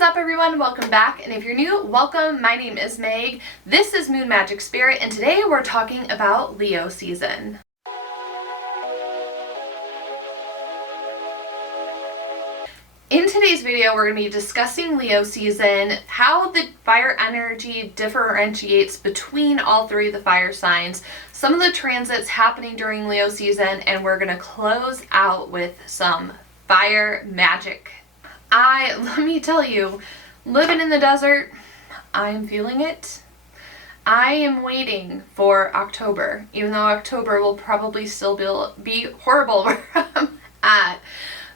is up, everyone? Welcome back, and if you're new, welcome. My name is Meg. This is Moon Magic Spirit, and today we're talking about Leo season. In today's video, we're going to be discussing Leo season, how the fire energy differentiates between all three of the fire signs, some of the transits happening during Leo season, and we're going to close out with some fire magic. Let me tell you, living in the desert, I'm feeling it. I am waiting for October, even though October will probably still be horrible where I'm at.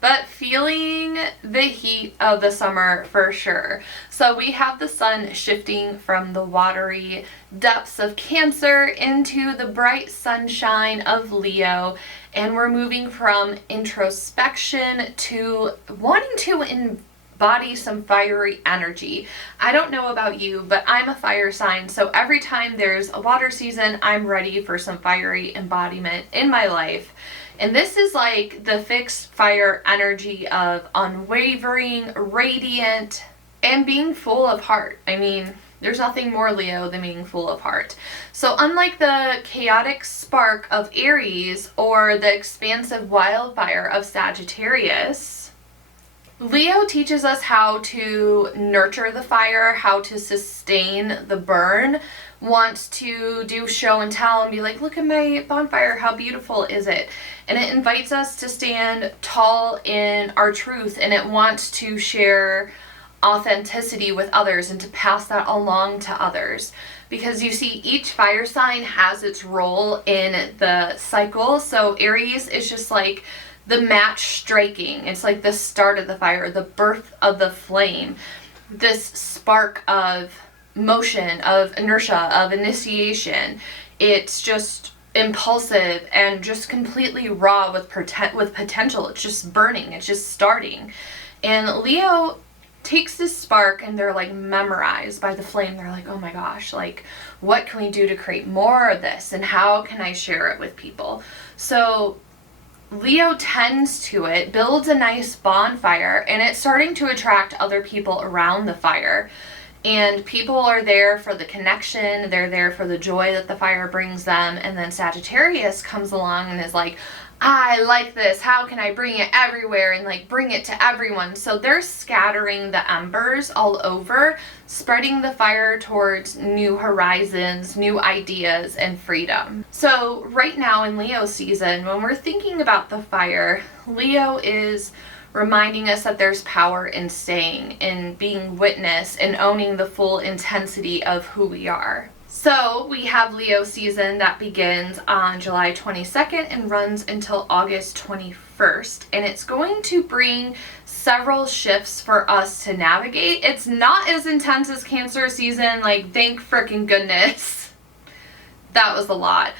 But feeling the heat of the summer for sure. So we have the sun shifting from the watery depths of Cancer into the bright sunshine of Leo. And we're moving from introspection to wanting to embody some fiery energy. I don't know about you, but I'm a fire sign. So every time there's a water season, I'm ready for some fiery embodiment in my life. And this is like the fixed fire energy of unwavering, radiant, and being full of heart. I mean, there's nothing more Leo than being full of heart. So unlike the chaotic spark of Aries or the expansive wildfire of Sagittarius, Leo teaches us how to nurture the fire, how to sustain the burn, wants to do show and tell and be like, look at my bonfire, how beautiful is it? And it invites us to stand tall in our truth, and it wants to share authenticity with others and to pass that along to others. Because you see, each fire sign has its role in the cycle. So Aries is just like the match striking. It's like the start of the fire, the birth of the flame, this spark of motion, of inertia, of initiation. It's just impulsive and just completely raw with potential. It's just burning. It's just starting. And Leo takes this spark and they're like memorized by the flame. They're like, oh my gosh, like what can we do to create more of this? And how can I share it with people? So Leo tends to it, builds a nice bonfire, and it's starting to attract other people around the fire. And people are there for the connection, they're there for the joy that the fire brings them. And then Sagittarius comes along and is like, I like this, how can I bring it everywhere and like bring it to everyone? So they're scattering the embers all over, spreading the fire towards new horizons, new ideas, and freedom. So right now in Leo season, when we're thinking about the fire, Leo is reminding us that there's power in staying, in being witness, and owning the full intensity of who we are. So we have Leo season that begins on July 22nd and runs until August 21st. And it's going to bring several shifts for us to navigate. It's not as intense as Cancer season, like thank frickin' goodness. That was a lot.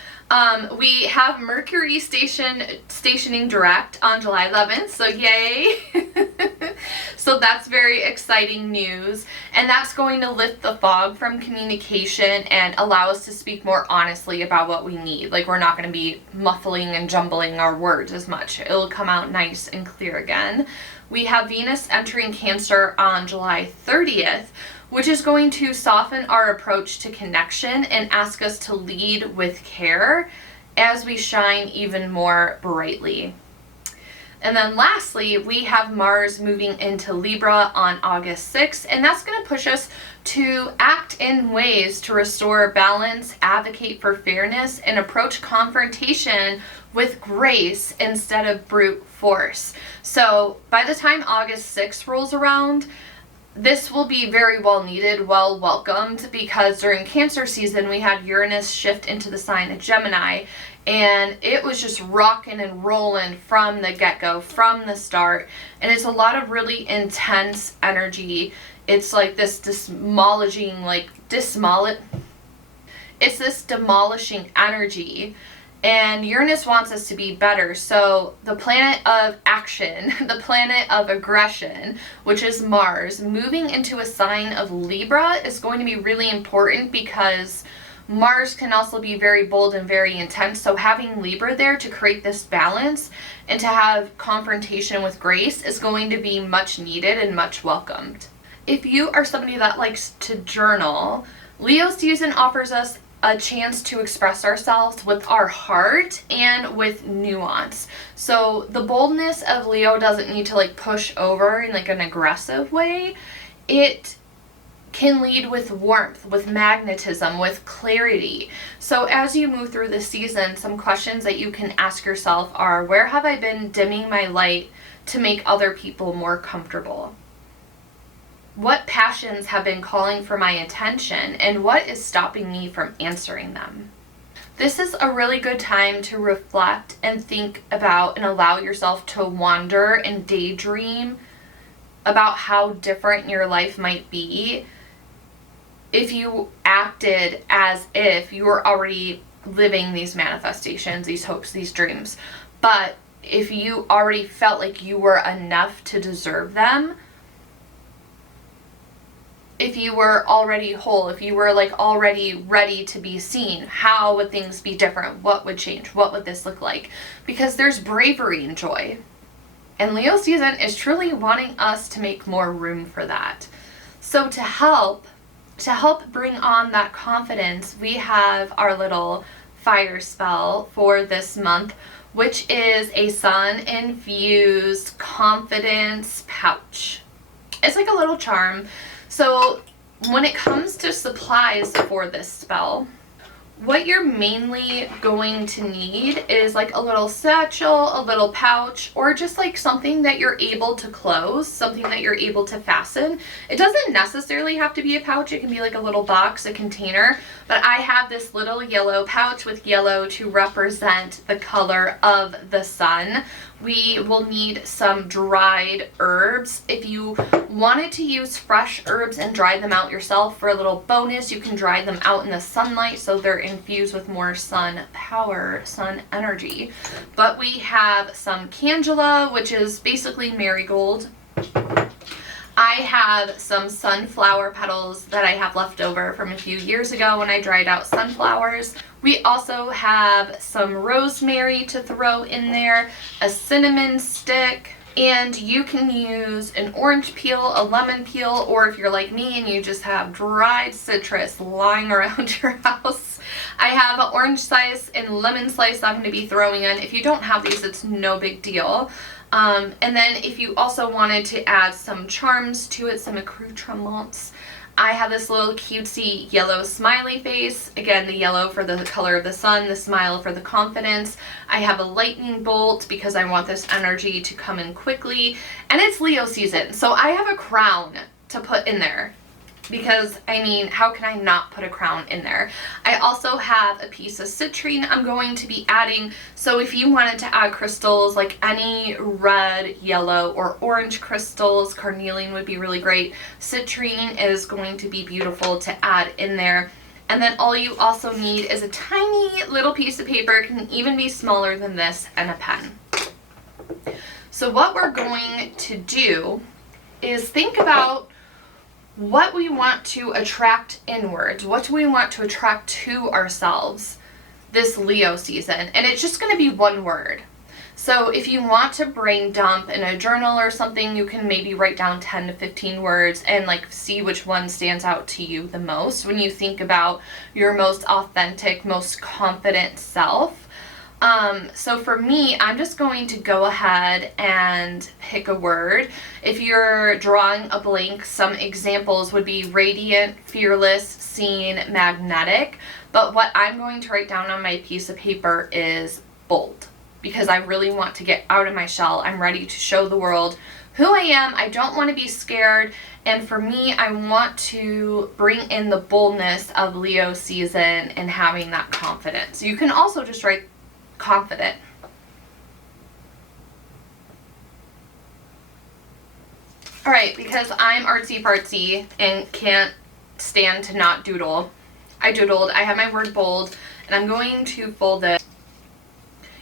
We have Mercury stationing direct on July 11th, so yay! So that's very exciting news, and that's going to lift the fog from communication and allow us to speak more honestly about what we need. Like, we're not going to be muffling and jumbling our words as much. It'll come out nice and clear again. We have Venus entering Cancer on July 30th, which is going to soften our approach to connection and ask us to lead with care as we shine even more brightly. And then lastly, we have Mars moving into Libra on August 6th, and that's going to push us to act in ways to restore balance, advocate for fairness, and approach confrontation with grace instead of brute force. So by the time August 6th rolls around, this will be very well needed, well welcomed, because during Cancer season we had Uranus shift into the sign of Gemini, and it was just rocking and rolling from the get-go, from the start. And it's a lot of really intense energy. It's like this demolishing energy. And Uranus wants us to be better. So the planet of action, the planet of aggression, which is Mars, moving into a sign of Libra is going to be really important, because Mars can also be very bold and very intense. So having Libra there to create this balance and to have confrontation with grace is going to be much needed and much welcomed. If you are somebody that likes to journal, Leo season offers us a chance to express ourselves with our heart and with nuance. So the boldness of Leo doesn't need to like push over in like an aggressive way. It can lead with warmth, with magnetism, with clarity. So as you move through the season, some questions that you can ask yourself are, where have I been dimming my light to make other people more comfortable? What passions have been calling for my attention, and what is stopping me from answering them? This is a really good time to reflect and think about and allow yourself to wander and daydream about how different your life might be if you acted as if you were already living these manifestations, these hopes, these dreams. But if you already felt like you were enough to deserve them, if you were already whole, if you were like already ready to be seen, how would things be different? What would change? What would this look like? Because there's bravery and joy. And Leo season is truly wanting us to make more room for that. So to help bring on that confidence, we have our little fire spell for this month, which is a sun-infused confidence pouch. It's like a little charm. So when it comes to supplies for this spell, what you're mainly going to need is like a little satchel, a little pouch, or just like something that you're able to close, something that you're able to fasten. It doesn't necessarily have to be a pouch. It can be like a little box, a container, but I have this little yellow pouch with yellow to represent the color of the sun. We will need some dried herbs. If you wanted to use fresh herbs and dry them out yourself for a little bonus, you can dry them out in the sunlight so they're infused with more sun power, sun energy. But we have some calendula, which is basically marigold. I have some sunflower petals that I have left over from a few years ago when I dried out sunflowers. We also have some rosemary to throw in there, a cinnamon stick, and you can use an orange peel, a lemon peel, or if you're like me and you just have dried citrus lying around your house, I have an orange slice and lemon slice I'm going to be throwing in. If you don't have these, it's no big deal. And then if you also wanted to add some charms to it, some accoutrements, I have this little cutesy yellow smiley face. Again, the yellow for the color of the sun, the smile for the confidence. I have a lightning bolt because I want this energy to come in quickly. And it's Leo season, so I have a crown to put in there. Because, I mean, how can I not put a crown in there? I also have a piece of citrine I'm going to be adding. So if you wanted to add crystals, like any red, yellow, or orange crystals, carnelian would be really great. Citrine is going to be beautiful to add in there. And then all you also need is a tiny little piece of paper. It can even be smaller than this, and a pen. So what we're going to do is think about what we want to attract inwards. What do we want to attract to ourselves this Leo season? And it's just going to be one word. So if you want to brain dump in a journal or something, you can maybe write down 10 to 15 words and like see which one stands out to you the most when you think about your most authentic, most confident self. So for me, I'm just going to go ahead and pick a word. If you're drawing a blank, some examples would be radiant, fearless, seen, magnetic. But what I'm going to write down on my piece of paper is bold, because I really want to get out of my shell. I'm ready to show the world who I am. I don't want to be scared. And for me, I want to bring in the boldness of Leo season and having that confidence. You can also just write confident. Alright, because I'm artsy fartsy and can't stand to not doodle, I doodled. I have my word bold, and I'm going to fold it.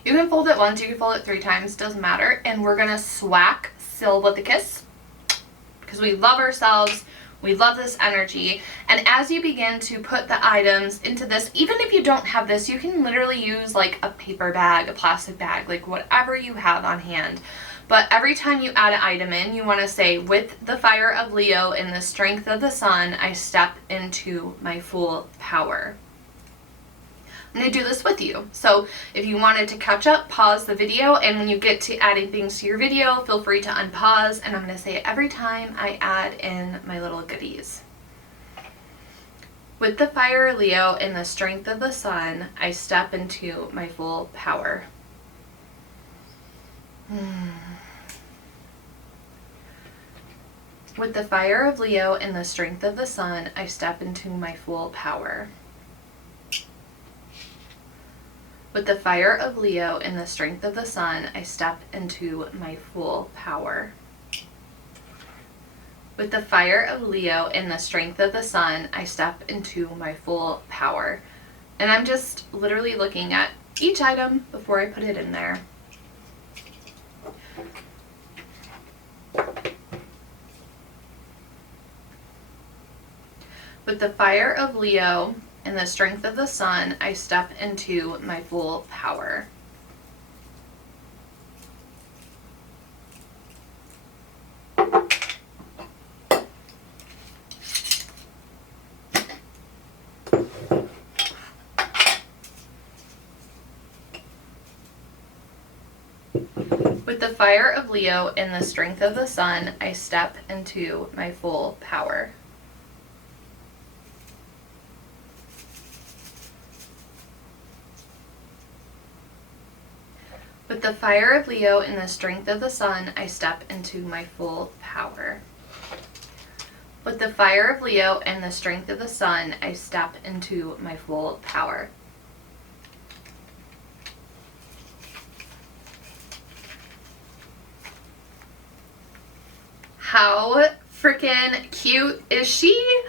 You can fold it once, you can fold it 3 times, doesn't matter. And we're going to swack Sil with a kiss, because we love ourselves. We love this energy. And as you begin to put the items into this, even if you don't have this, you can literally use like a paper bag, a plastic bag, like whatever you have on hand. But every time you add an item in, you want to say, with the fire of Leo and the strength of the sun, I step into my full power. I'm going to do this with you. So if you wanted to catch up, pause the video, and when you get to adding things to your video, feel free to unpause, and I'm going to say it every time I add in my little goodies. With the fire of Leo and the strength of the sun, I step into my full power. With the fire of Leo and the strength of the sun, I step into my full power. With the fire of Leo and the strength of the sun, I step into my full power. With the fire of Leo and the strength of the sun, I step into my full power. And I'm just literally looking at each item before I put it in there. With the fire of Leo and the strength of the sun, I step into my full power. With the fire of Leo and the strength of the sun, I step into my full power. With the fire of Leo and the strength of the sun, I step into my full power. With the fire of Leo and the strength of the sun, I step into my full power. How freaking cute is she?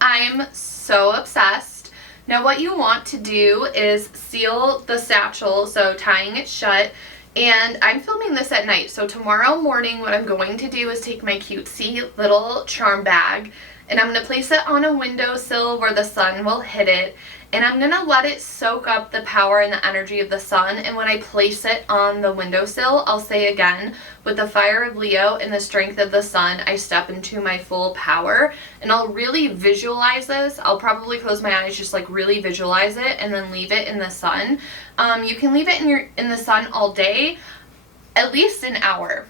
I'm so obsessed. Now what you want to do is seal the satchel, so tying it shut, and I'm filming this at night, so tomorrow morning what I'm going to do is take my cutesy little charm bag and I'm going to place it on a windowsill where the sun will hit it, and I'm going to let it soak up the power and the energy of the sun. And when I place it on the windowsill, I'll say again, with the fire of Leo and the strength of the sun, I step into my full power. And I'll really visualize this. I'll probably close my eyes, just like really visualize it, and then leave it in the sun. You can leave it in the sun all day, at least an hour.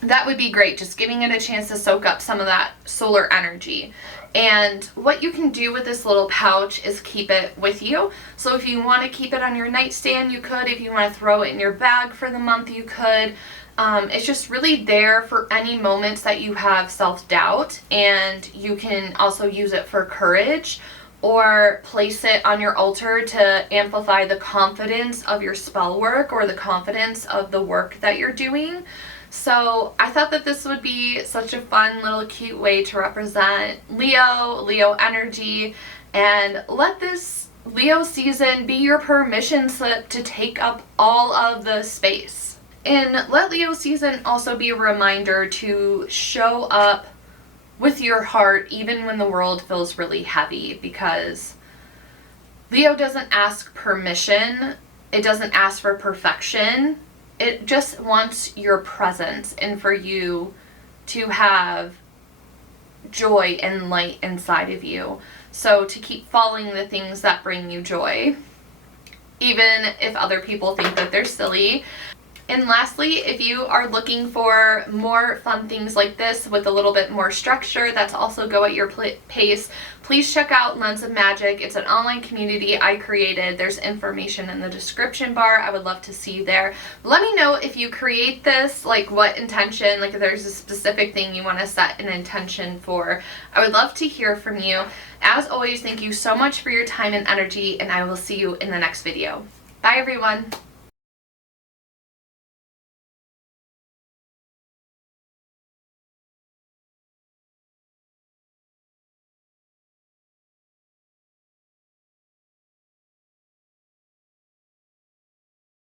That would be great, just giving it a chance to soak up some of that solar energy. And what you can do with this little pouch is keep it with you. So if you want to keep it on your nightstand, you could. If you want to throw it in your bag for the month, you could. It's just really there for any moments that you have self-doubt, and you can also use it for courage, or place it on your altar to amplify the confidence of your spell work or the confidence of the work that you're doing. So I thought that this would be such a fun little cute way to represent Leo energy, and let this Leo season be your permission slip to take up all of the space. And let Leo season also be a reminder to show up with your heart even when the world feels really heavy, because Leo doesn't ask permission, it doesn't ask for perfection. It just wants your presence and for you to have joy and light inside of you. So to keep following the things that bring you joy, even if other people think that they're silly. And lastly, if you are looking for more fun things like this with a little bit more structure that's also go at your pace, please check out Lens of Magic. It's an online community I created. There's information in the description bar. I would love to see you there. Let me know if you create this, like what intention, like if there's a specific thing you want to set an intention for. I would love to hear from you. As always, thank you so much for your time and energy, and I will see you in the next video. Bye everyone.